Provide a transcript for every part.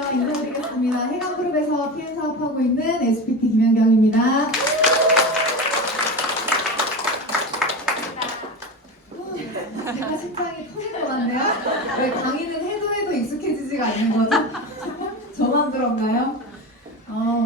안녕하세요. 인사드리겠습니다. 해강그룹에서 PM 사업하고 있는 SPT 김연경입니다. 제가 심장이 터질 것 같네요. 왜 강의는 해도 익숙해지지가 않는 거죠? 저만 그런가요?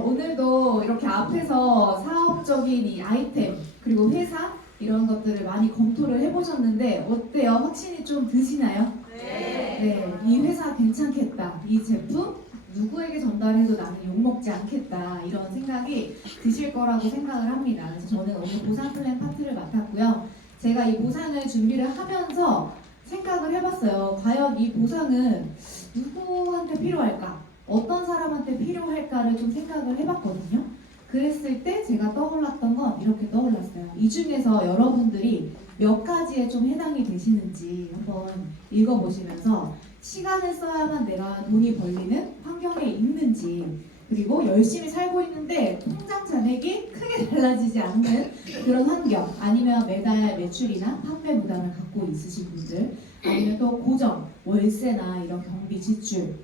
오늘도 이렇게 앞에서 사업적인 이 아이템 그리고 회사 이런 것들을 많이 검토를 해보셨는데 어때요? 확신이 좀 드시나요? 네, 이 회사 괜찮겠다. 이 제품 누구에게 전달해도 나는 욕먹지 않겠다. 이런 생각이 드실 거라고 생각을 합니다. 그래서 저는 오늘 보상 플랜 파트를 맡았고요. 제가 이 보상을 준비를 하면서 생각을 해봤어요. 과연 이 보상은 누구한테 필요할까? 어떤 사람한테 필요할까를 좀 생각을 해봤거든요. 그랬을 때 제가 떠올랐던 건 이렇게 떠올랐어요. 이 중에서 여러분들이 몇 가지에 좀 해당이 되시는지 한번 읽어보시면서 시간을 써야만 내가 돈이 벌리는 환경에 있는지, 그리고 열심히 살고 있는데 통장 잔액이 크게 달라지지 않는 그런 환경, 아니면 매달 매출이나 판매 부담을 갖고 있으신 분들, 아니면 또 고정, 월세나 이런 경비 지출,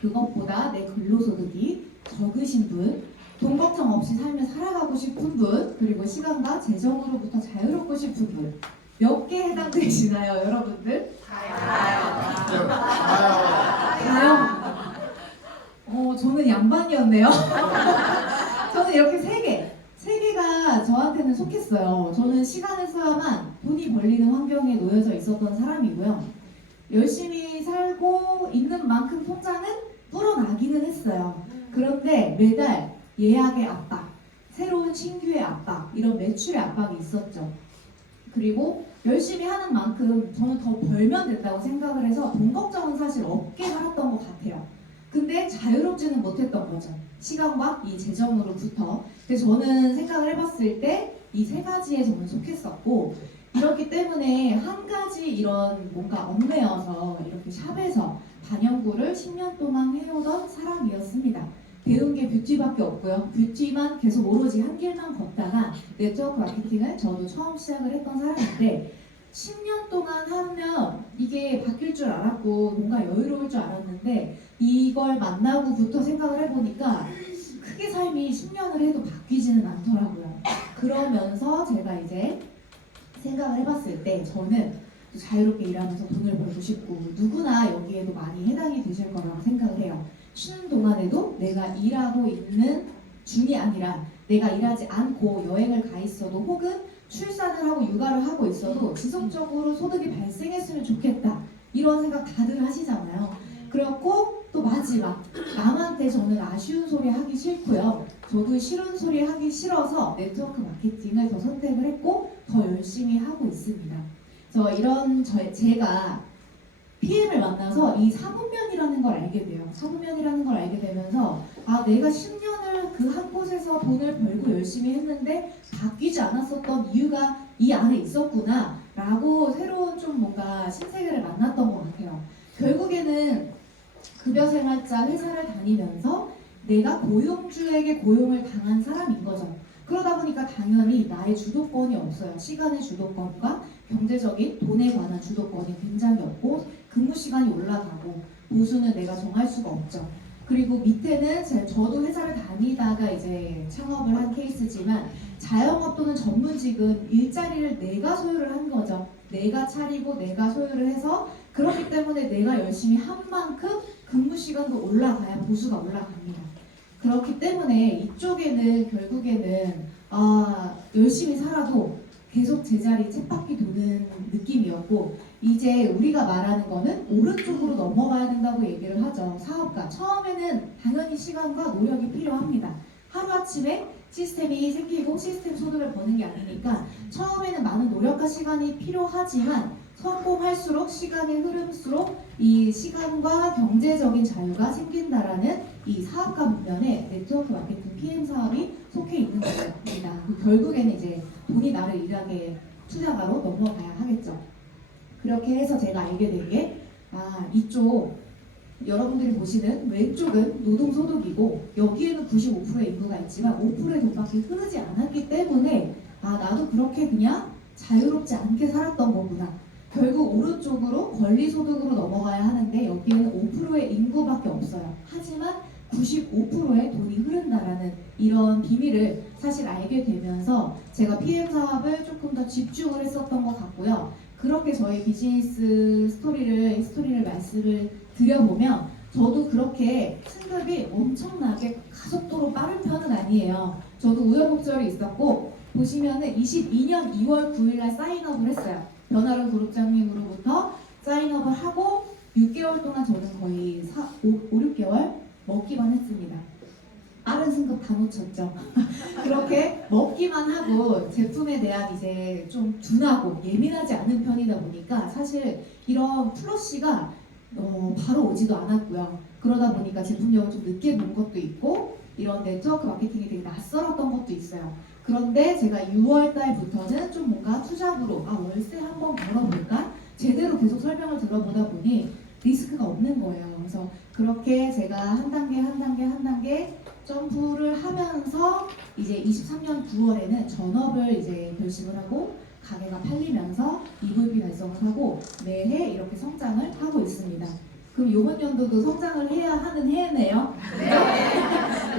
그것보다 내 근로소득이 적으신 분, 돈 걱정 없이 삶을 살아가고 싶은 분, 그리고 시간과 재정으로부터 자유롭고 싶은 분, 몇 개 해당되시나요, 여러분들? 다요. 저는 양반이었네요. 저는 이렇게 세 개가 저한테는 속했어요. 저는 시간을 써야만 돈이 벌리는 환경에 놓여져 있었던 사람이고요. 열심히 살고 있는 만큼 통장은 불어나기는 했어요. 그런데 매달 예약의 압박, 새로운 신규의 압박, 이런 매출의 압박이 있었죠. 그리고 열심히 하는 만큼 저는 더 벌면 된다고 생각을 해서 돈 걱정은 사실 없게 살았던 것 같아요. 근데 자유롭지는 못했던 거죠. 시간과 이 재정으로부터. 그래서 저는 생각을 해봤을 때 이 세 가지에 저는 속했었고, 이렇기 때문에 한 가지 이런 뭔가 얽매여서 이렇게 샵에서 반영구를 10년 동안 해오던 사람이었습니다. 배운 게 뷰티밖에 없고요. 뷰티만 계속 오로지 한 길만 걷다가 네트워크 마케팅을 저도 처음 시작을 했던 사람인데 10년 동안 하면 이게 바뀔 줄 알았고 뭔가 여유로울 줄 알았는데 이걸 만나고부터 생각을 해보니까 크게 삶이 10년을 해도 바뀌지는 않더라고요. 그러면서 제가 이제 생각을 해봤을 때 저는 자유롭게 일하면서 돈을 벌고 싶고 누구나 여기에도 많이 해당이 되실 거라고 생각을 해요. 쉬는 동안에도 내가 일하고 있는 중이 아니라 내가 일하지 않고 여행을 가 있어도 혹은 출산을 하고 육아를 하고 있어도 지속적으로 소득이 발생했으면 좋겠다. 이런 생각 다들 하시잖아요. 그렇고 또 마지막, 남한테 저는 아쉬운 소리 하기 싫고요. 저도 싫은 소리 하기 싫어서 네트워크 마케팅을 더 선택을 했고 더 열심히 하고 있습니다. 제가 PM을 만나서 이 사분면이라는 걸 알게 돼요. 사분면이라는 걸 알게 되면서 내가 10년을 그 한 곳에서 돈을 벌고 열심히 했는데 바뀌지 않았었던 이유가 이 안에 있었구나 라고 새로운 좀 뭔가 신세계를 만났던 것 같아요. 결국에는 급여생활자 회사를 다니면서 내가 고용주에게 고용을 당한 사람인 거죠. 그러다 보니까 당연히 나의 주도권이 없어요. 시간의 주도권과 경제적인 돈에 관한 주도권이 굉장히 없고 근무 시간이 올라가고 보수는 내가 정할 수가 없죠. 그리고 밑에는 저도 회사를 다니다가 이제 창업을 한 케이스지만 자영업 또는 전문직은 일자리를 내가 소유를 한 거죠. 내가 차리고 내가 소유를 해서 그렇기 때문에 내가 열심히 한 만큼 근무 시간도 올라가야 보수가 올라갑니다. 그렇기 때문에 이쪽에는 결국에는 열심히 살아도 계속 제자리 쳇바퀴 도는 느낌이었고 이제 우리가 말하는 거는 오른쪽으로 넘어가야 된다고 얘기를 하죠. 사업가 처음에는 당연히 시간과 노력이 필요합니다. 하루아침에 시스템이 생기고 시스템 소득을 버는 게 아니니까 처음에는 많은 노력과 시간이 필요하지만 성공할수록 시간의 흐름수록 이 시간과 경제적인 자유가 생긴다라는 이 사업가 분면에 네트워크 마케팅 PM 사업이 속해 있는 것입니다. 결국에는 이제 돈이 나를 일하게 투자가로 넘어가야 하겠죠. 그렇게 해서 제가 알게 된 게 이쪽 여러분들이 보시는 왼쪽은 노동소득이고 여기에는 95%의 인구가 있지만 5%의 돈밖에 흐르지 않았기 때문에 나도 그렇게 그냥 자유롭지 않게 살았던 거구나. 결국 오른쪽으로 권리소득으로 넘어가야 하는데 여기에는 5%의 인구밖에 없어요. 하지만 95%의 돈이 흐른다라는 이런 비밀을 사실 알게 되면서 제가 PM 사업을 조금 더 집중을 했었던 것 같고요. 그렇게 저희 비즈니스 스토리를 말씀을 드려보면 저도 그렇게 승급이 엄청나게 가속도로 빠른 편은 아니에요. 저도 우여곡절이 있었고 보시면은 22년 2월 9일날 사인업을 했어요. 변화른 그룹장님으로부터 사인업을 하고 6개월 동안 저는 거의 5, 6개월 먹기만 했습니다. 다른 승급 다 놓쳤죠. 그렇게 먹기만 하고 제품에 대한 이제 좀 둔하고 예민하지 않은 편이다 보니까 사실 이런 플러시가 바로 오지도 않았고요. 그러다 보니까 제품력을 좀 늦게 본 것도 있고 이런 네트워크 마케팅이 되게 낯설었던 것도 있어요. 그런데 제가 6월 달부터는 좀 뭔가 투잡으로 월세 한번 벌어볼까? 제대로 계속 설명을 들어보다 보니 리스크가 없는 거예요. 그래서 그렇게 제가 한 단계 점프를 하면서 이제 23년 9월에는 전업을 이제 결심을 하고 가게가 팔리면서 EVP 달성을 하고 매해 이렇게 성장을 하고 있습니다. 그럼 이번 연도도 성장을 해야 하는 해네요. 네.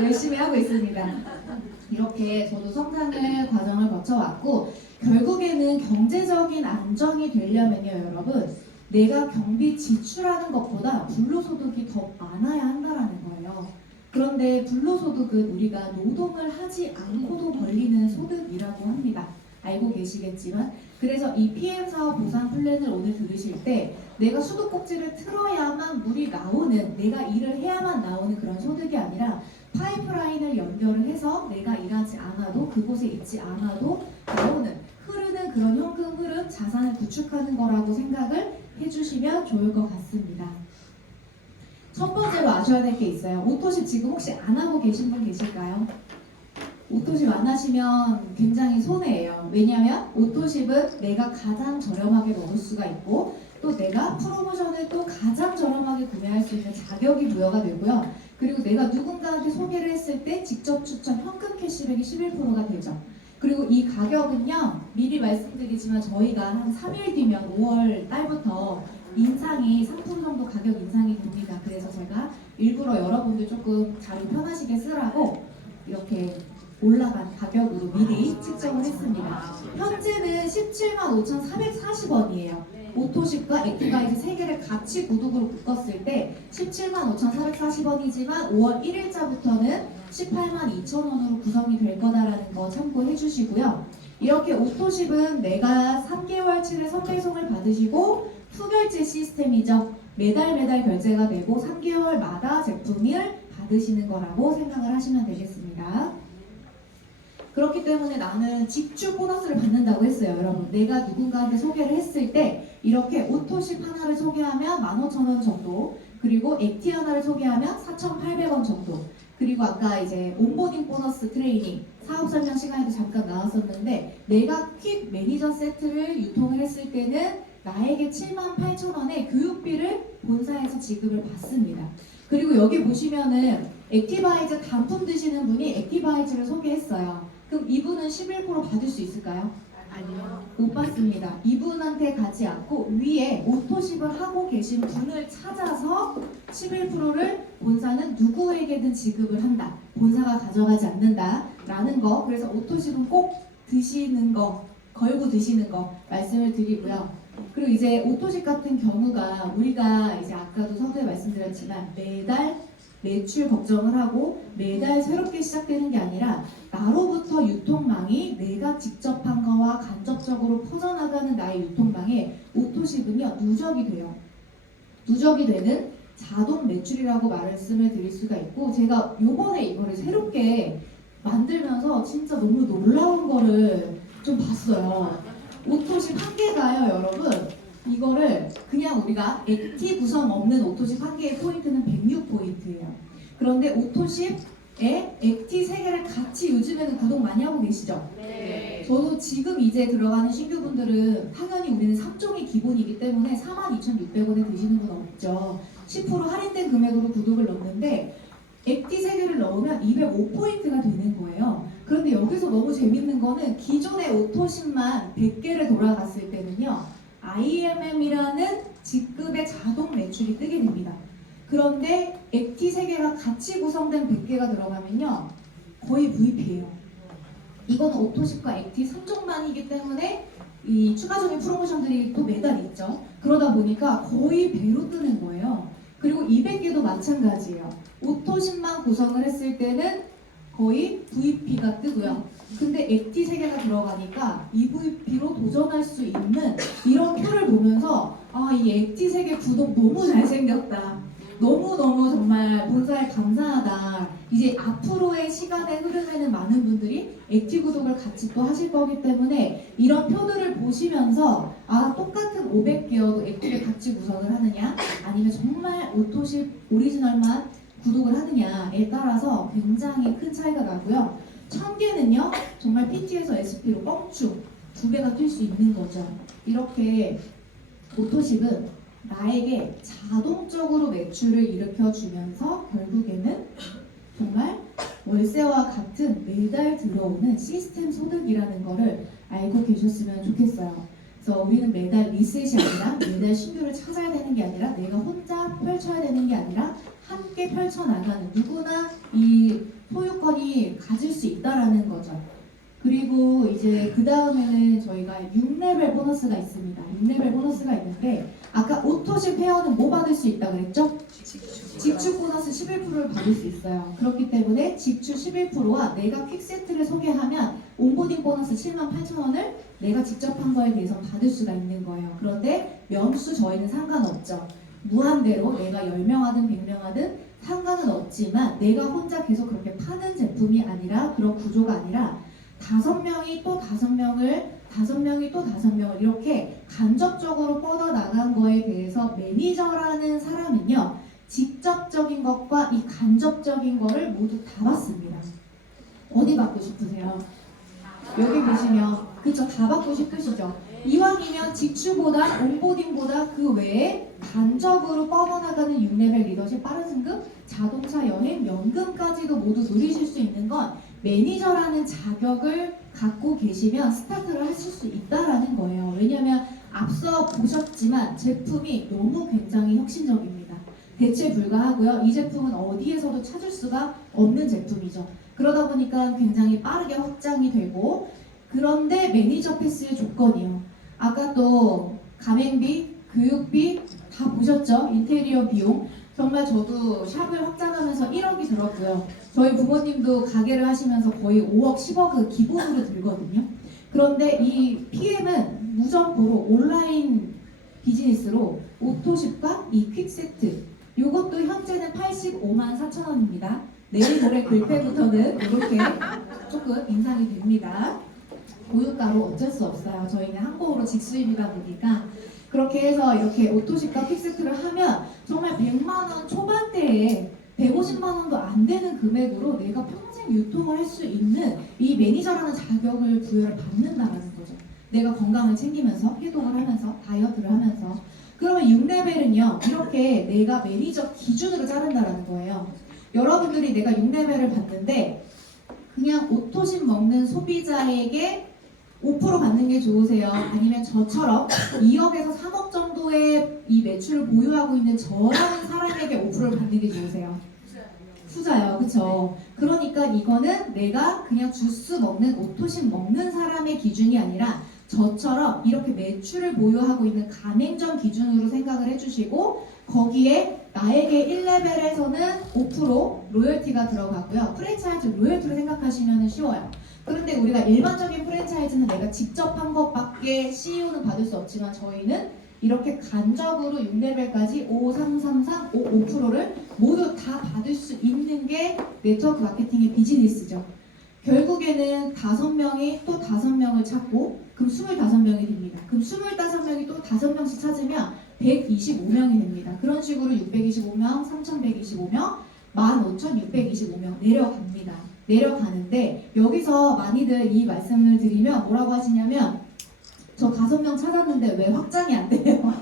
열심히 하고 있습니다. 이렇게 저도 성장의 과정을 거쳐왔고 결국에는 경제적인 안정이 되려면요, 여러분 내가 경비 지출하는 것보다 불로소득이 더 많아야 한다라는 거예요. 그런데 불로소득은 우리가 노동을 하지 않고도 벌리는 소득이라고 합니다. 알고 계시겠지만 그래서 이 PM 사업 보상 플랜을 오늘 들으실 때 내가 수도꼭지를 틀어야만 물이 나오는 내가 일을 해야만 나오는 그런 소득이 아니라 파이프라인을 연결을 해서 내가 일하지 않아도 그곳에 있지 않아도 나오는 흐르는 그런 현금 흐름 자산을 구축하는 거라고 생각을 해주시면 좋을 것 같습니다. 첫 번째로 아셔야 될 게 있어요. 오토십 지금 혹시 안 하고 계신 분 계실까요? 오토십 안 하시면 굉장히 손해예요. 왜냐하면 오토십은 내가 가장 저렴하게 먹을 수가 있고 또 내가 프로모션을 또 가장 저렴하게 구매할 수 있는 자격이 부여가 되고요. 그리고 내가 누군가한테 소개를 했을 때 직접 추천 현금 캐시백이 11%가 되죠. 그리고 이 가격은요, 미리 말씀드리지만 저희가 한 3일 뒤면 5월 달부터 인상이 3% 정도 가격 인상이 됩니다. 그래서 제가 일부러 여러분들 조금 자료 편하시게 쓰라고 이렇게 올라간 가격으로 미리 측정을 했습니다. 현재는 175,440원이에요. 오토십과 액티바이즈 3개를 같이 구독으로 묶었을 때 175,440원이지만 5월 1일자부터는 182,000원으로 구성이 될 거다라는 거 참고해 주시고요. 이렇게 오토십은 내가 3개월치를 선배송을 받으시고 후결제 시스템이죠. 매달 결제가 되고 3개월마다 제품을 받으시는 거라고 생각을 하시면 되겠습니다. 그렇기 때문에 나는 직주 보너스를 받는다고 했어요. 여러분 내가 누군가한테 소개를 했을 때 이렇게 오토십 하나를 소개하면 15,000원 정도 그리고 액티 하나를 소개하면 4,800원 정도 그리고 아까 이제 온보딩 보너스 트레이닝 사업 설명 시간에도 잠깐 나왔었는데 내가 퀵 매니저 세트를 유통을 했을 때는 나에게 78,000원의 교육비를 본사에서 지급을 받습니다. 그리고 여기 보시면은 액티바이즈 단품 드시는 분이 액티바이즈를 소개했어요. 그럼 이분은 11% 받을 수 있을까요? 아니요. 못 받습니다. 이분한테 가지 않고 위에 오토십을 하고 계신 분을 찾아서 11%를 본사는 누구에게든 지급을 한다. 본사가 가져가지 않는다. 라는 거. 그래서 오토십은 꼭 드시는 거, 걸고 드시는 거 말씀을 드리고요. 그리고 이제 오토십 같은 경우가 우리가 이제 아까도 서두에 말씀드렸지만 매달 매출 걱정을 하고 매달 새롭게 시작되는 게 아니라 나로부터 유통망이 내가 직접 한 거와 간접적으로 퍼져나가는 나의 유통망에 오토십은요 누적이 돼요. 누적이 되는 자동 매출이라고 말씀을 드릴 수가 있고 제가 요번에 이거를 새롭게 만들면서 진짜 너무 놀라운 거를 좀 봤어요. 오토십 한 개가요 여러분 이거를 그냥 우리가 액티 구성 없는 오토십 한 개의 포인트는 106포인트예요. 그런데 오토십에 액티 3개를 같이 요즘에는 구독 많이 하고 계시죠? 네. 저도 지금 이제 들어가는 신규분들은 당연히 우리는 3종이 기본이기 때문에 42,600원에 드시는 분 없죠. 10% 할인된 금액으로 구독을 넣는데 액티 3개를 넣으면 205포인트가 되는 거예요. 그런데 여기서 너무 재밌는 거는 기존의 오토십만 100개를 돌아갔을 때는요 IMM이라는 직급의 자동 매출이 뜨게 됩니다. 그런데 액티 3개가 같이 구성된 100개가 들어가면요 거의 VP예요. 이거는 오토십과 액티 3종만이기 때문에 이 추가적인 프로모션들이 또 매달 있죠. 그러다 보니까 거의 배로 뜨는 거예요. 그리고 200개도 마찬가지예요. 오토십만 구성을 했을 때는 거의 VP가 뜨고요. 근데 액티 3개가 들어가니까 EVP로 도전할 수 있는 이런 표를 보면서 아, 이 액티 3개 구독 너무 잘생겼다. 너무너무 정말 본사에 감사하다. 이제 앞으로의 시간의 흐름에는 많은 분들이 액티 구독을 같이 또 하실 거기 때문에 이런 표들을 보시면서 아, 똑같은 500개여도 액티를 같이 구성을 하느냐 아니면 정말 오토십 오리지널만 구독을 하느냐에 따라서 굉장히 큰 차이가 나고요. 1000개는요 정말 PT에서 SP로 뻥충 2배가 뛸 수 있는 거죠. 이렇게 오토십은 나에게 자동적으로 매출을 일으켜주면서 결국에는 정말 월세와 같은 매달 들어오는 시스템 소득이라는 거를 알고 계셨으면 좋겠어요. 그래서 우리는 매달 리셋이 아니라 매달 신규를 찾아야 되는 게 아니라 내가 혼자 펼쳐야 되는 게 아니라 함께 펼쳐나가는 누구나 이 소유권이 가질 수 있다라는 거죠. 그리고 이제 그 다음에는 저희가 6레벨 보너스가 있습니다. 6레벨 보너스가 있는데 아까 오토십 회원은 뭐 받을 수 있다고 그랬죠? 직축 보너스 11%를 받을 수 있어요. 그렇기 때문에 직축 11%와 내가 퀵세트를 소개하면 온보딩 보너스 78,000원을 내가 직접 한 거에 대해서 받을 수가 있는 거예요. 그런데 명수 저희는 상관없죠. 무한대로 내가 10명 하든 100명 하든 상관은 없지만 내가 혼자 계속 그렇게 파는 제품이 아니라 그런 구조가 아니라 5명이 또 5명을 5명이 또 5명을 이렇게 간접적으로 뻗어나간 거에 대해서 매니저라는 사람은요 직접적인 것과 이 간접적인 거를 모두 다 받습니다. 어디 받고 싶으세요? 여기 계시면 그쵸, 다 받고 싶으시죠? 이왕이면 직추보다 온보딩보다 그 외에 간접으로 뻗어나가는 6레벨 리더십 빠른 승급, 자동차 여행, 연금까지도 모두 누리실 수 있는 건 매니저라는 자격을 갖고 계시면 스타트를 하실 수 있다라는 거예요. 왜냐하면 앞서 보셨지만 제품이 너무 굉장히 혁신적입니다. 대체 불가하고요. 이 제품은 어디에서도 찾을 수가 없는 제품이죠. 그러다 보니까 굉장히 빠르게 확장이 되고 그런데 매니저 패스의 조건이요. 아까 또 가맹비, 교육비 다 보셨죠? 인테리어 비용. 정말 저도 샵을 확장하면서 1억이 들었고요. 저희 부모님도 가게를 하시면서 거의 5억, 10억은 기본으로 들거든요. 그런데 이 PM은 무점포로 온라인 비즈니스로 오토십과 이 퀵세트 이것도 현재는 85만 4천 원입니다. 내일 모레 글패부터는 이렇게 조금 인상이 됩니다. 고유가로 어쩔 수 없어요. 저희는 항공으로 직수입이다 보니까 그렇게 해서 이렇게 오토십과 퀵세트를 하면 정말 100만 원 초반대에 150만 원도 안 되는 금액으로 내가 평생 유통을 할 수 있는 이 매니저라는 자격을 부여를 받는다는 거죠. 내가 건강을 챙기면서 해독을 하면서 다이어트를 하면서 그러면 6레벨은요 이렇게 내가 매니저 기준으로 자른다는 거예요. 여러분들이 내가 6레벨을 받는데 그냥 오토십 먹는 소비자에게 5% 받는 게 좋으세요? 아니면 저처럼 2억에서 3억 정도의 이 매출을 보유하고 있는 저라는 사람에게 5%를 받는 게 좋으세요? 후자요, 그쵸? 그러니까 이거는 내가 그냥 주스 먹는 오토십 먹는 사람의 기준이 아니라 저처럼 이렇게 매출을 보유하고 있는 가맹점 기준으로 생각을 해주시고 거기에 나에게 1레벨에서는 5% 로열티가 들어가고요. 프랜차이즈 로열티로 생각하시면 쉬워요. 그런데 우리가 일반적인 프랜차이즈는 내가 직접 한 것밖에 CEO는 받을 수 없지만 저희는 이렇게 간접으로 6레벨까지 5, 3, 3, 3, 5, 5%를 모두 다 받을 수 있는 게 네트워크 마케팅의 비즈니스죠. 결국에는 5명이 또 5명을 찾고 그럼 25명이 됩니다. 그럼 25명이 또 5명씩 찾으면 125명이 됩니다. 그런 식으로 625명, 3125명, 15,625명 내려갑니다. 내려가는데 여기서 많이들 이 말씀을 드리면 뭐라고 하시냐면 저 5명 찾았는데 왜 확장이 안 돼요?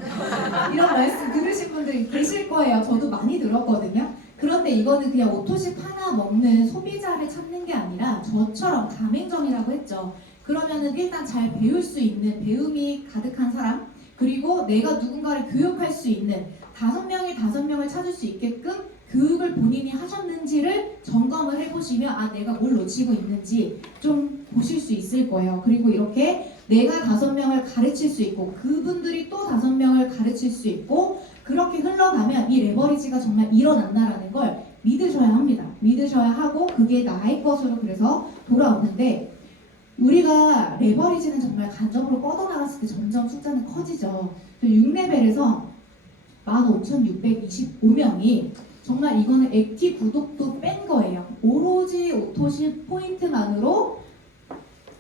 이런 말씀 들으신 분들이 계실 거예요. 저도 많이 들었거든요. 그런데 이거는 그냥 오토십 하나 먹는 소비자를 찾는 게 아니라 저처럼 가맹점이라고 했죠. 그러면은 일단 잘 배울 수 있는 배움이 가득한 사람 그리고 내가 누군가를 교육할 수 있는 다섯 명을 찾을 수 있게끔 교육을 본인이 하셨는지를 점검을 해보시면 내가 뭘 놓치고 있는지 좀 보실 수 있을 거예요. 그리고 이렇게 내가 5명을 가르칠 수 있고 그분들이 또 5명을 가르칠 수 있고 그렇게 흘러가면 이 레버리지가 정말 일어난다라는 걸 믿으셔야 합니다. 믿으셔야 하고 그게 나의 것으로 그래서 돌아오는데 우리가 레버리지는 정말 간접으로 뻗어나갔을 때 점점 숫자는 커지죠. 6레벨에서 15,625명이 정말 이거는 액티브 구독도 뺀 거예요. 오로지 오토시 포인트만으로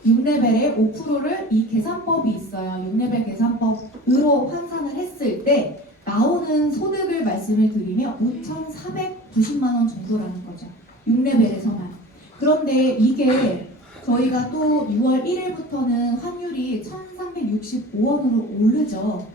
6레벨에 5%를 이 계산법이 있어요. 6레벨 계산법으로 환산을 했을 때 나오는 소득을 말씀을 드리면 5,490만 원 정도라는 거죠. 6레벨에서만. 그런데 이게 저희가 또 6월 1일부터는 환율이 1,365원으로 오르죠.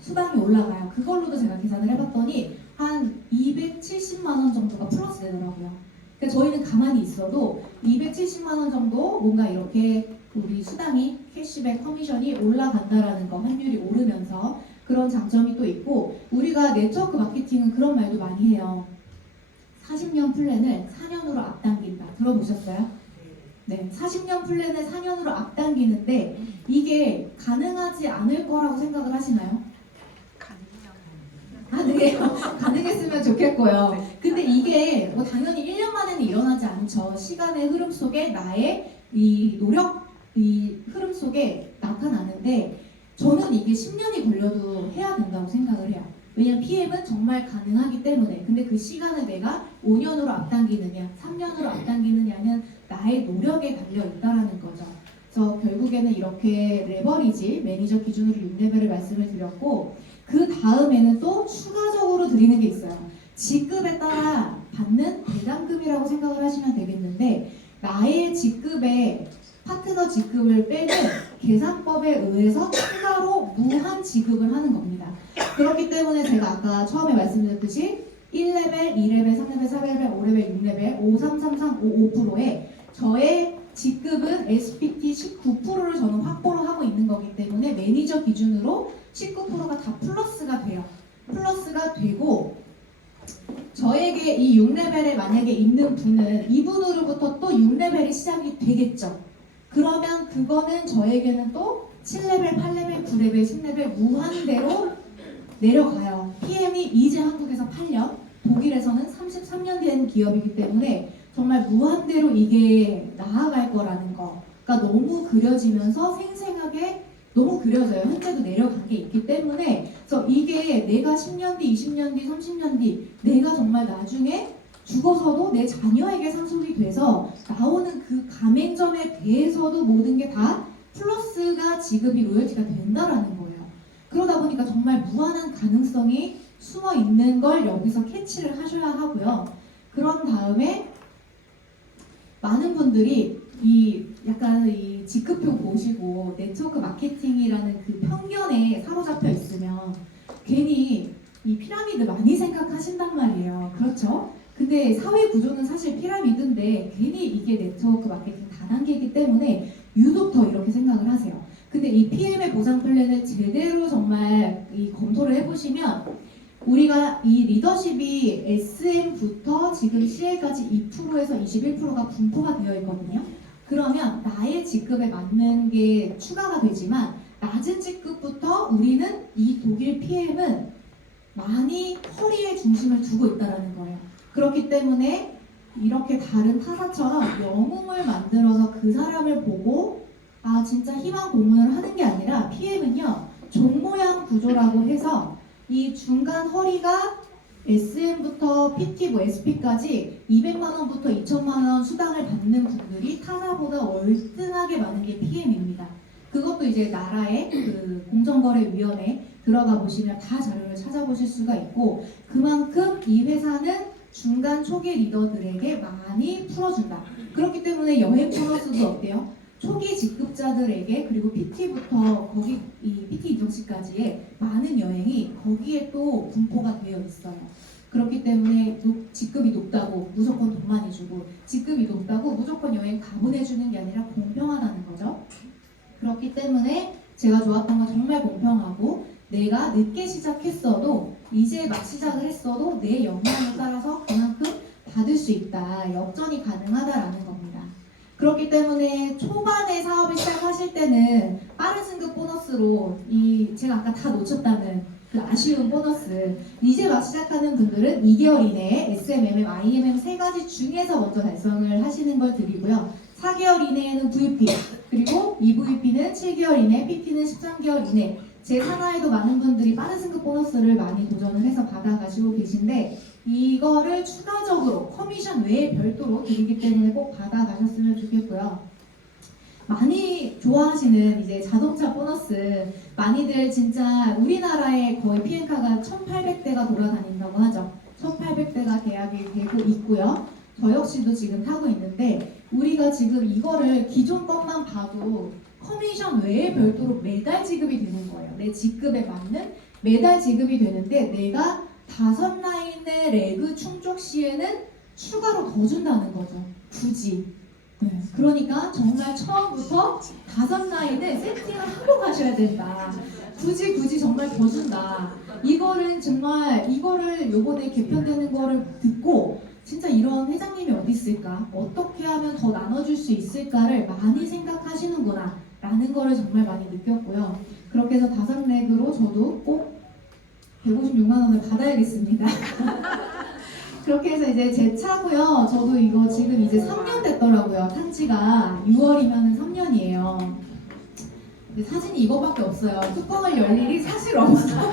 수당이 올라가요. 그걸로도 제가 계산을 해봤더니 한 270만 원 정도가 플러스 되더라고요. 그러니까 저희는 가만히 있어도 270만 원 정도 뭔가 이렇게 우리 수당이 캐시백 커미션이 올라간다라는 거, 환율이 오르면서 그런 장점이 또 있고 우리가 네트워크 마케팅은 그런 말도 많이 해요. 40년 플랜을 4년으로 앞당긴다. 들어보셨어요? 네, 40년 플랜을 4년으로 앞당기는데 이게 가능하지 않을 거라고 생각을 하시나요? 네. 가능했으면 좋겠고요. 근데 이게 뭐 당연히 1년 만에는 일어나지 않죠. 시간의 흐름 속에 나의 이 노력, 이 흐름 속에 나타나는데 저는 이게 10년이 걸려도 해야 된다고 생각을 해요. 왜냐면 PM은 정말 가능하기 때문에. 근데 그 시간을 내가 5년으로 앞당기느냐, 3년으로 앞당기느냐는 나의 노력에 달려 있다라는 거죠. 그래서 결국에는 이렇게 레버리지, 매니저 기준으로 6레벨을 말씀을 드렸고 그 다음에는 또 추가적으로 드리는 게 있어요. 직급에 따라 받는 배당금이라고 생각을 하시면 되겠는데 나의 직급에 파트너 직급을 빼는 계산법에 의해서 추가로 무한 지급을 하는 겁니다. 그렇기 때문에 제가 아까 처음에 말씀드렸듯이 1레벨, 2레벨, 3레벨, 4레벨, 5레벨, 6레벨, 5, 3, 3, 3, 5, 5%에 저의 직급은 SPT 19%를 저는 확보를 하고 있는 거기 때문에 매니저 기준으로 19%가 다 플러스가 돼요. 플러스가 되고 저에게 이 6레벨에 만약에 있는 분은 이분으로부터 또 6레벨이 시작이 되겠죠. 그러면 그거는 저에게는 또 7레벨, 8레벨, 9레벨, 10레벨 무한대로 내려가요. PM이 이제 한국에서 8년, 독일에서는 33년 된 기업이기 때문에 정말 무한대로 이게 나아갈 거라는 거가 너무 그려지면서 생생하게 너무 그려져요. 현재도 내려간 게 있기 때문에 그래서 이게 내가 10년 뒤, 20년 뒤, 30년 뒤 내가 정말 나중에 죽어서도 내 자녀에게 상속이 돼서 나오는 그 가맹점에 대해서도 모든 게 다 플러스가 지급이 로열티가 된다라는 거예요. 그러다 보니까 정말 무한한 가능성이 숨어 있는 걸 여기서 캐치를 하셔야 하고요. 그런 다음에 많은 분들이 이 약간 이 직급표 보시고 네트워크 마케팅이라는 그 편견에 사로잡혀 있으면 괜히 이 피라미드 많이 생각하신단 말이에요. 그렇죠? 근데 사회 구조는 사실 피라미드인데 괜히 이게 네트워크 마케팅 다단계이기 때문에 유독 더 이렇게 생각을 하세요. 근데 이 PM의 보상 플랜을 제대로 정말 이 검토를 해보시면 우리가 이 리더십이 SM부터 지금 CL까지 2%에서 21%가 분포가 되어 있거든요. 그러면 나의 직급에 맞는 게 추가가 되지만 낮은 직급부터 우리는 이 독일 PM은 많이 허리에 중심을 두고 있다는 거예요. 그렇기 때문에 이렇게 다른 타사처럼 영웅을 만들어서 그 사람을 보고 진짜 희망 고문을 하는 게 아니라 PM은요 종 모양 구조라고 해서 이 중간 허리가 SM부터 PT, SP까지 200만 원부터 2천만 원 수당을 받는 분들이 타사보다 월등하게 많은 게 PM입니다. 그것도 이제 나라의 그 공정거래위원회 들어가 보시면 다 자료를 찾아보실 수가 있고 그만큼 이 회사는 중간 초기 리더들에게 많이 풀어준다. 그렇기 때문에 여행 보너스도 어때요? 초기 직급자들에게 그리고 PT부터 거기 이 PT 인정시까지의 많은 여행이 거기에 또 분포가 되어 있어요. 그렇기 때문에 직급이 높다고 무조건 돈 많이 주고 직급이 높다고 무조건 여행 가보내주는 게 아니라 공평하다는 거죠. 그렇기 때문에 제가 좋았던 건 정말 공평하고 내가 늦게 시작했어도 이제 막 시작을 했어도 내 역량에 따라서 그만큼 받을 수 있다. 역전이 가능하다라는 겁니다. 그렇기 때문에 초반에 사업을 시작하실 때는 빠른 승급 보너스로 제가 아까 다 놓쳤다는 그 아쉬운 보너스, 이제 막 시작하는 분들은 2개월 이내에 SMMM, IMM 세 가지 중에서 먼저 달성을 하시는 걸 드리고요. 4개월 이내에는 VP, 그리고 EVP는 7개월 이내, PP는 13개월 이내. 제 산하에도 많은 분들이 빠른 승급 보너스를 많이 도전을 해서 받아가시고 계신데, 이거를 추가적으로 커미션 외에 별도로 드리기 때문에 꼭 받아가셨으면 좋겠고요. 많이 좋아하시는 이제 자동차 보너스, 많이들 진짜 우리나라에 거의 PM카가 1,800대가 돌아다닌다고 하죠. 1,800대가 계약이 되고 있고요. 저 역시도 지금 타고 있는데, 우리가 지금 이거를 기존 것만 봐도 커미션 외에 별도로 매달 지급이 되는 거예요. 내 직급에 맞는 매달 지급이 되는데, 내가 5라인의 레그 충족 시에는 추가로 더 준다는 거죠. 굳이. 네, 그러니까 정말 처음부터 5라인을 세팅을 하고 가셔야 된다. 굳이 정말 더 준다. 이거를 정말 요번에 개편되는 거를 듣고 진짜 이런 회장님이 어디 있을까? 어떻게 하면 더 나눠줄 수 있을까를 많이 생각하시는구나 라는 거를 정말 많이 느꼈고요. 그렇게 해서 5렉으로 저도 꼭 156만 원을 받아야겠습니다. 그렇게 해서 이제 제 차고요. 저도 이거 지금 이제 3년 됐더라고요. 탄 지가 6월이면 3년이에요. 근데 사진이 이거밖에 없어요. 뚜껑을 열 일이 사실 없어요.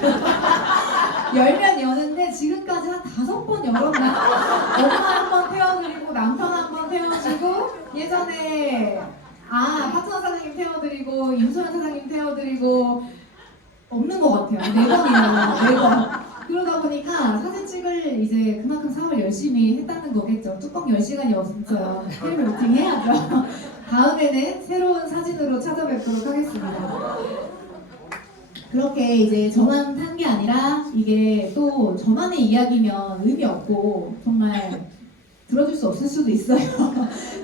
열면 여는데 지금까지 한 5번 열었나? 엄마 한 번 태워드리고 남편 한 번 태워주고 예전에 파트너 사장님 태워드리고 임소연 사장님 태워드리고 없는 것 같아요. 4번이나 4번. 그러다 보니까 사진 찍을 이제 그만큼 사업을 열심히 했다는 거겠죠. 뚜껑 열 시간이 없어요. 필름 루팅 해야죠. 다음에는 새로운 사진으로 찾아뵙도록 하겠습니다. 그렇게 이제 저만 탄 게 아니라 이게 또 저만의 이야기면 의미 없고 정말 들어줄 수 없을 수도 있어요.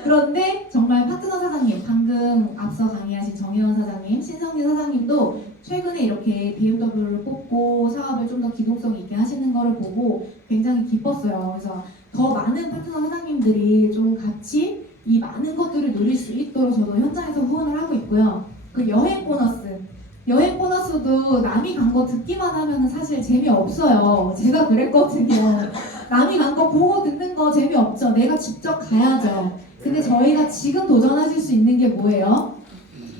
그런데 정말 파트너 사장님, 방금 앞서 강의하신 정혜원 사장님, 신성진 사장님도 최근에 이렇게 BMW를 뽑고 사업을 좀 더 기동성 있게 하시는 거를 보고 굉장히 기뻤어요. 그래서 더 많은 파트너 사장님들이 좀 같이 이 많은 것들을 누릴 수 있도록 저도 현장에서 후원을 하고 있고요. 그 여행 보너스도 남이 간 거 듣기만 하면 사실 재미없어요. 제가 그랬거든요. 남이 간 거 보고 듣는 거 재미없죠. 내가 직접 가야죠. 근데 저희가 지금 도전하실 수 있는 게 뭐예요?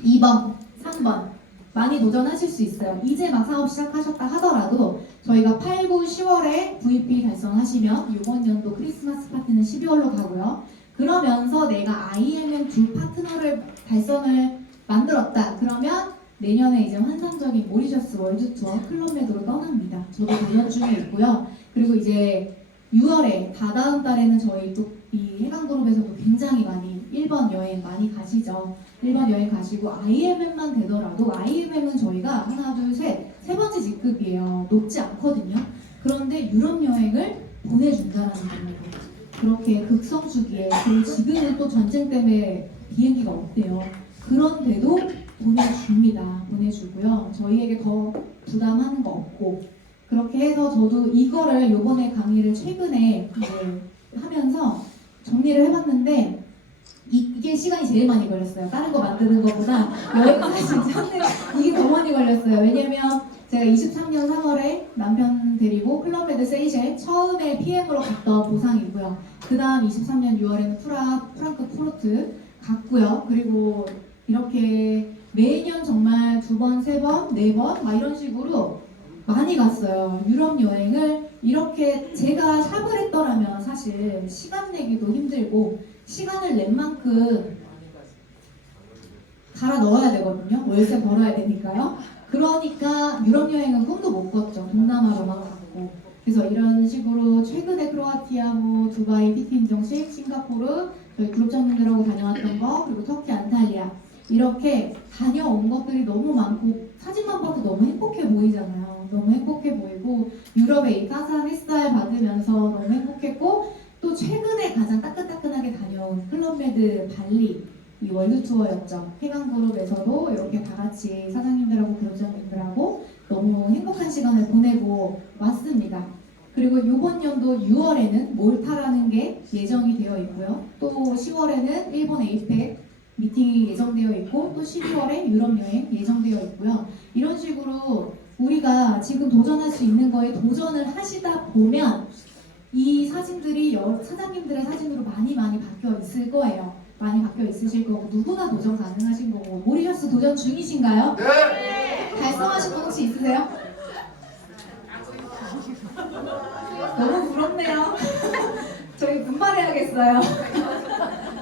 2번, 3번 많이 도전하실 수 있어요. 이제 막 사업 시작하셨다 하더라도 저희가 8, 9, 10월에 VP 달성하시면 이번 연도 크리스마스 파티는 12월로 가고요. 그러면서 내가 IMM 두 파트너를 달성을 만들었다. 그러면 내년에 이제 환상적인 모리셔스 월드 투어 클럽메드로 떠납니다. 저도 도전 중에 있고요. 그리고 이제 6월에 다다음 달에는 저희 또 이 해강그룹에서도 굉장히 많이 1번 여행 많이 가시죠. 1번 여행 가시고 IMM만 되더라도 IMM은 저희가 하나 둘 셋 세 번째 직급이에요. 높지 않거든요. 그런데 유럽 여행을 보내준다는 겁니다. 그렇게 극성수기에 그리고 지금은 또 전쟁 때문에 비행기가 없대요. 그런데도 보내주고요. 저희에게 더 부담하는 거 없고 그렇게 해서 저도 이거를 요번에 강의를 최근에 이제 하면서 정리를 해봤는데 이게 시간이 제일 많이 걸렸어요. 다른 거 만드는 것보다 여행 사실 찾는 이게 더 많이 걸렸어요. 왜냐면 제가 23년 3월에 남편 데리고 클럽메드 세이셸 처음에 PM으로 갔던 보상이고요. 그 다음 23년 6월에는 프랑크푸르트 갔고요. 그리고 이렇게 매년 정말 2번, 3번, 4번 막 이런 식으로 많이 갔어요. 유럽 여행을 이렇게 제가 샵을 했더라면 사실 시간 내기도 힘들고 시간을 낸 만큼 갈아 넣어야 되거든요. 월세 벌어야 되니까요. 그러니까 유럽 여행은 꿈도 못 꿨죠. 동남아로만 갔고. 그래서 이런 식으로 최근에 크로아티아, 두바이, PT 인정식, 싱가포르, 저희 그룹장님들하고 다녀왔던 거, 그리고 터키, 안탈리아 이렇게 다녀온 것들이 너무 많고 사진만 봐도 너무 행복해 보이잖아요. 너무 행복해 보이고 유럽의 이 따스한 햇살 받으면서 너무 행복했고 또 최근에 가장 따끈따끈하게 다녀온 클럽메드 발리 이 월드 투어였죠. 해강그룹에서도 이렇게 다 같이 사장님들하고 그룹장님들하고 너무 행복한 시간을 보내고 가지고 왔습니다. 그리고 이번 연도 6월에는 몰타라는 게 예정이 되어 있고요. 또 10월에는 일본 에이펙 미팅이 예정되어 있고 또 12월에 유럽 여행 예정되어 있고요. 이런 식으로 우리가 지금 도전할 수 있는 거에 도전을 하시다 보면 이 사진들이 사장님들의 사진으로 많이 바뀌어 있을 거예요. 많이 바뀌어 있으실 거고 누구나 도전 가능하신 거고. 모리셔스 도전 중이신가요? 네! 달성하신 분 혹시 있으세요? 너무 부럽네요. 저희 분발해야겠어요.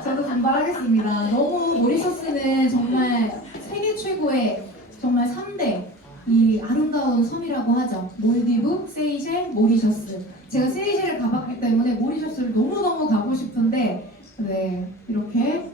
저도 분발하겠습니다. 너무 모리셔스는 정말 세계 최고의 정말 3대 이 아름다운 섬이라고 하죠. 몰디브, 세이셸, 모리셔스. 제가 세이셸을 가봤기 때문에 모리셔스를 너무너무 가고 싶은데 네, 이렇게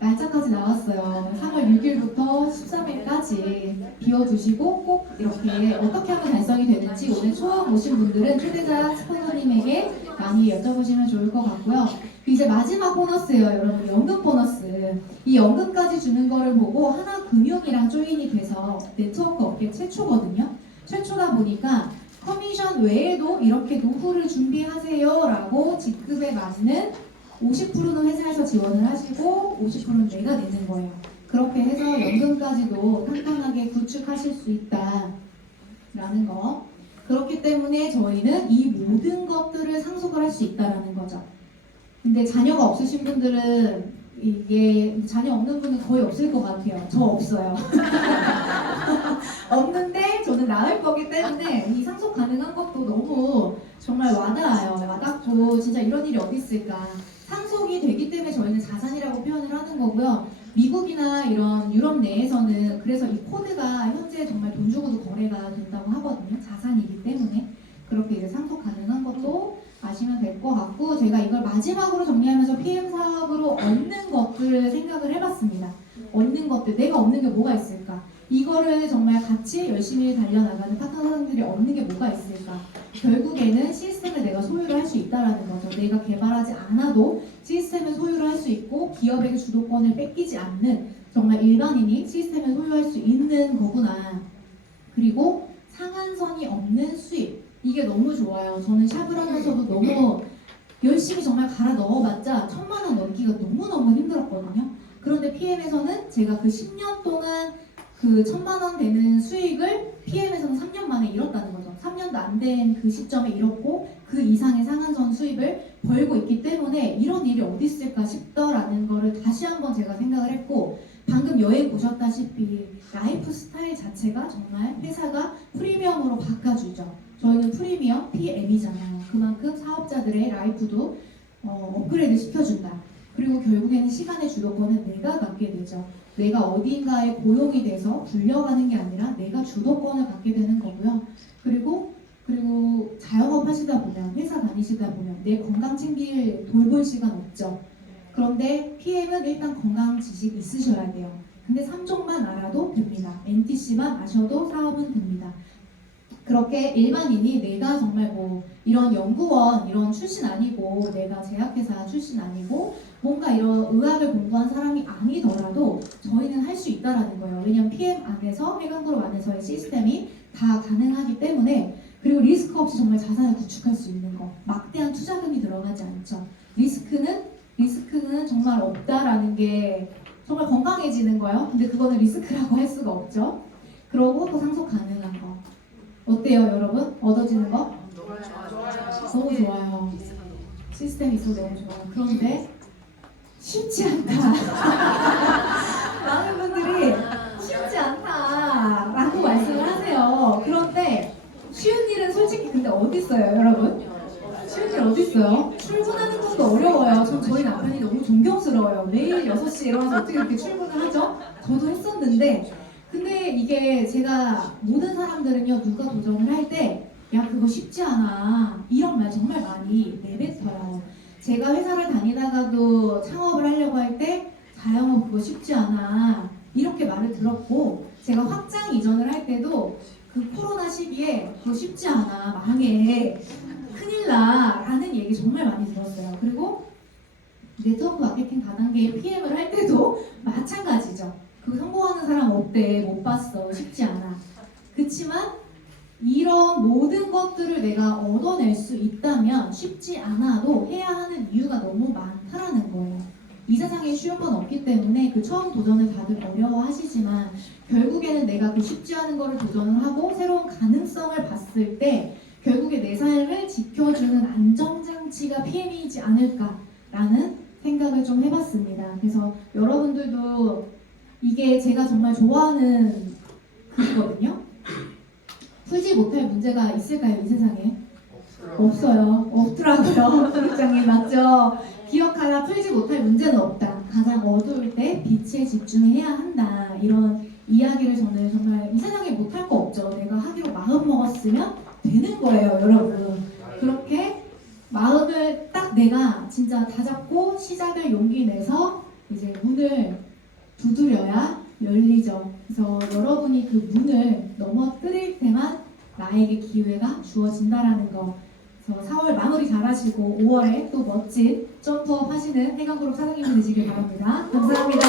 날짜까지 나왔어요. 3월 6일부터 13일까지 비워두시고 꼭 이렇게 어떻게 하면 달성이 되는지 오늘 처음 오신 분들은 초대자 스포너님에게 많이 여쭤보시면 좋을 것 같고요. 이제 마지막 보너스예요, 여러분. 연금 보너스. 이 연금까지 주는 거를 보고 하나금융이랑 조인이 돼서 네트워크 업계 최초거든요. 최초다 보니까 커미션 외에도 이렇게 노후를 준비하세요라고 직급에 맞는 50%는 회사에서 지원을 하시고 50%는 내가 내는 거예요. 그렇게 해서 연금까지도 탄탄하게 구축하실 수 있다라는 거. 그렇기 때문에 저희는 이 모든 것들을 상속을 할 수 있다라는 거죠. 근데 자녀가 없으신 분들은 이게 자녀 없는 분은 거의 없을 것 같아요. 저 없어요. 없는데 저는 낳을 거기 때문에 이 상속 가능한 것도 너무 정말 와닿아요. 와닿고 진짜 이런 일이 어디 있을까. 상속이 되기 때문에 저희는 자산이라고 표현을 하는 거고요. 미국이나 이런 유럽 내에서는 그래서 이 코드가 현재 정말 돈 주고도 거래가 된다고 하거든요. 자산이기 때문에. 그렇게 이제 상속 가능한 것도 아시면 될 것 같고, 제가 이걸 마지막으로 정리하면서 PM 사업으로 얻는 것들을 생각을 해봤습니다. 얻는 것들, 내가 얻는 게 뭐가 있을까? 이거를 정말 같이 열심히 달려나가는 파트너들이 얻는 게 뭐가 있을까? 결국에는 시스템을 내가 소유를 할 수 있다는 거죠. 내가 개발하지 않아도 시스템을 소유를 할 수 있고 기업에게 주도권을 뺏기지 않는 정말 일반인이 시스템을 소유할 수 있는 거구나. 그리고 상한선이 없는 수입. 이게 너무 좋아요. 저는 샵을 하면서도 너무 열심히 정말 갈아 넣어봤자 1000만 원 넘기가 너무너무 힘들었거든요. 그런데 PM에서는 제가 그 10년 동안 그 1000만 원 되는 수익을 PM에서는 3년 만에 잃었다는 거죠. 3년도 안 된 그 시점에 잃었고 그 이상의 상한선 수입을 벌고 있기 때문에 이런 일이 어디 있을까 싶더라는 거를 다시 한번 제가 생각을 했고, 방금 여행 보셨다시피 라이프 스타일 자체가 정말 회사가 프리미엄으로 바꿔주죠. 저희는 프리미엄 PM이잖아요. 그만큼 사업자들의 라이프도 업그레이드 시켜준다. 그리고 결국에는 시간의 주도권은 내가 갖게 되죠. 내가 어딘가에 고용이 돼서 불려가는 게 아니라 내가 주도권을 갖게 되는 거고요. 그리고 자영업 하시다 보면, 회사 다니시다 보면 내 건강 돌볼 시간 없죠. 그런데 PM은 일단 건강 지식이 있으셔야 돼요. 근데 3종만 알아도 됩니다. NTC만 아셔도 사업은 됩니다. 그렇게 일반인이 내가 정말 뭐 이런 연구원 이런 출신 아니고 내가 제약회사 출신 아니고 뭔가 이런 의학을 공부한 사람이 아니더라도 저희는 할 수 있다라는 거예요. 왜냐하면 PM 안에서 해강그룹 안에서의 시스템이 다 가능하기 때문에. 그리고 리스크 없이 정말 자산을 구축할 수 있는 거. 막대한 투자금이 들어가지 않죠. 리스크는 정말 없다라는 게 정말 건강해지는 거예요. 근데 그거는 리스크라고 할 수가 없죠. 그러고 또 상속 가능한 거. 어때요, 여러분? 얻어지는 거? 너무 좋아요. 시스템이 있어서 너무 좋아요. 그런데 쉽지 않다. 많은 분들이 쉽지 않다라고 말씀을 하세요. 그런데 쉬운 일은 솔직히 근데 어디 있어요, 여러분? 쉬운 일 어디 있어요? 출근하는 것도 어려워요. 저희 남편이 너무 존경스러워요. 매일 6시에 일어나서 어떻게 이렇게 출근을 하죠? 저도 했었는데, 근데 이게 제가 모든 사람들은요, 누가 도전을 할 때 야 그거 쉽지 않아 이런 말 정말 많이 내뱉어요. 제가 회사를 다니다가도 창업을 하려고 할 때 자영업 그거 쉽지 않아 이렇게 말을 들었고, 제가 확장 이전을 할 때도 그 코로나 시기에 그거 쉽지 않아 망해 큰일 나 라는 얘기 정말 많이 들었어요. 그리고 네트워크 마케팅 다단계에 PM을 할 때도 마찬가지죠. 그거 성공하는 사람 어때? 못 봤어. 쉽지 않아. 그치만 이런 모든 것들을 내가 얻어낼 수 있다면 쉽지 않아도 해야 하는 이유가 너무 많다라는 거예요. 이 세상에 쉬운 건 없기 때문에 그 처음 도전을 다들 어려워하시지만 결국에는 내가 그 쉽지 않은 거를 도전을 하고 새로운 가능성을 봤을 때 결국에 내 삶을 지켜주는 안정장치가 PM이지 않을까라는 생각을 좀 해봤습니다. 그래서 여러분들도 이게 제가 정말 좋아하는 그거거든요. 풀지 못할 문제가 있을까요, 이 세상에? 없어요. 없더라고요. 부장님 맞죠? 기억하라, 풀지 못할 문제는 없다. 가장 어두울 때 빛에 집중해야 한다. 이런 이야기를 저는 정말 이 세상에 못할 거 없죠. 내가 하기로 마음 먹었으면 되는 거예요, 여러분. 그렇게 마음을 딱 내가 진짜 다잡고 시작을 용기 내서 이제 문을 두드려야 열리죠. 그래서 여러분이 그 문을 넘어뜨릴 때만 나에게 기회가 주어진다라는 거. 그래서 4월 마무리 잘하시고 5월에 또 멋진 점프업 하시는 해강그룹 사장님이 되시길 바랍니다. 감사합니다.